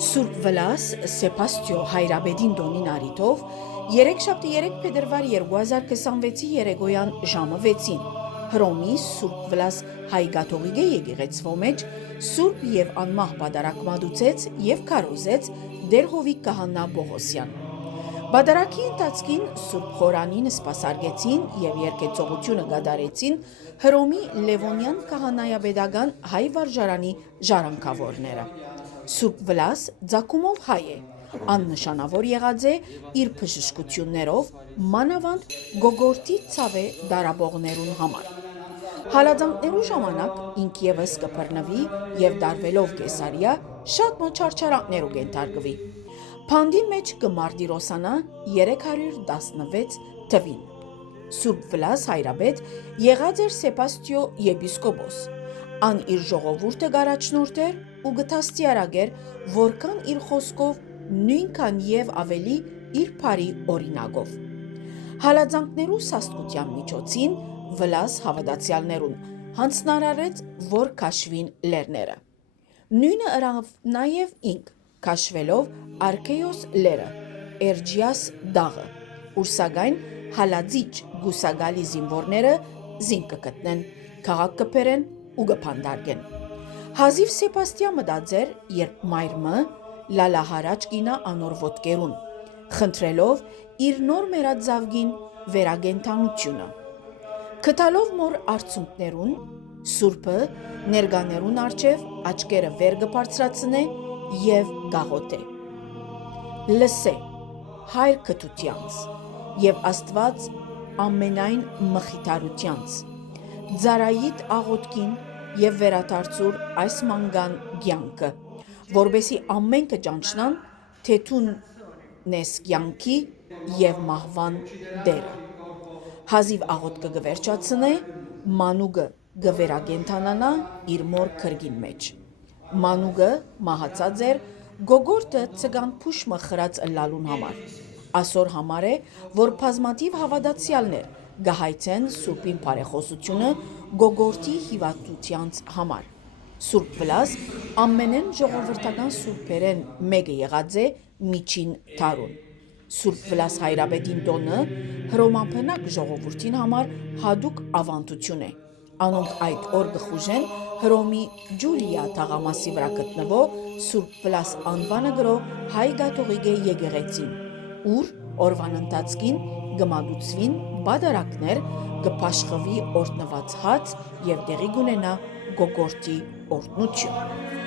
Սուրբ Վլաս Սեբաստիո Հայրաբեդին տոնին արիթով երեքշաբթի 3 փետրվար 2026-ի երեկոյան ժամը 6-ին Հռոմի Սուրբ Վլաս Հայգաթողիկե եկեղեցվո մեջ Սուրբ եւ անմահ պատարակ մատուցեց եւ քարոզեց Դեր Հովիկ Կահանա Բողոսյան։ Բադարակի ընթացքին Սուրբ Խորանին սպասարկեցին եւ երկեցողությունը գդարեցին Հռոմի Լևոնյան քահանայապետական հայ վարժարանի ժառանգավորները։ Սուրբ Վլաս ձակումով հայ է, աննշանավոր եղած է իր բժշկություններով, մանավանդ գոգորտի ցավե դարաբողներուն համար։ Հալածանքներու ժամանակ ինք եւս կբռնվի եւ դարվելով Կեսարիա շատ մոչարչարանքներու կենթարկվի։ Փանդի մեջ կմարտիրոսանա 316 թվին։ Սուրբ Վլաս Հայրաբեդ եղած էր Սեբաստիո եպիսկոպոս, ան իր ժողովուրդը գարաչնորթեր ու գտաստիարագեր, որքան իր խոսքով նույնքան եւ ավելի իր բարի օրինակով։ Հալածանքներու սաստկության միջոցին Վլաս հավատացյալներուն հանձնարարեց, որ քաշվին լերները։ Նույնը ըրավ նաեւ ինք, քաշվելով Արքեոս լերը, Էրջիաս դաղը, ուր սակայն հալածիչ գուսագալի զինվորները զինք կգտնեն, քաղաք կբերեն ու կփանդարգեն։ Հազիվ Սեբաստիա մտածեր, երբ մայրմը լալահարաճ կինա անոր ոտքերուն, խնդրելով իր նոր մերածավգին վերագենթանությունը։ Գտալով մոր արցունքներուն, Սուրբը ներկաներուն արջև աչքերը վեր կբարձրացնե եւ գաղոթե։ Լսե, հայր քթությանց եւ Աստված ամենայն մխիթարությանց, ձարայիդ աղոտքին եւ վերադարձուր այս մանգան կյանքը, որբեսի ամենքը ճանչնան, թե թուն նես կյանքի եւ մահվան դերը։ Հազիվ աղոտքը կվերջացնե, մանուկը կվերագենթանանա իր մոր քրգին մեջ։ Մանուկը մահացած էր գոգորտը ցգան փուշմը խրած ըլլալուն համար։ Ասոր համար է, որ բազմաթիվ հավատացյալներ գահայցեն Սուրբին բարեխոսությունը գոգորտի հիվանդությանց համար։ Սուրբ Վլաս ամենեն ժողովրդական սուրբերեն մեկը եղած է միջին դարուն։ Սուրբ Վլաս Հայրաբեդին տոնը հռոմաբնակ ժողովրդին համար հատուկ ավանդություն է։ Անոնք այդ օր կխուժեն Հռոմի Ջուլիա թաղամասի վրա գտնվող Սուրբ Վլաս անվանը գրող հայ գաթողիկե եկեղեցին, ուր օրվան ընթացքին կմատուցվին պատարակներ, կփաշխվի օրտնված հաց եւ տեղի կունենա գոգորտի օրտնություն։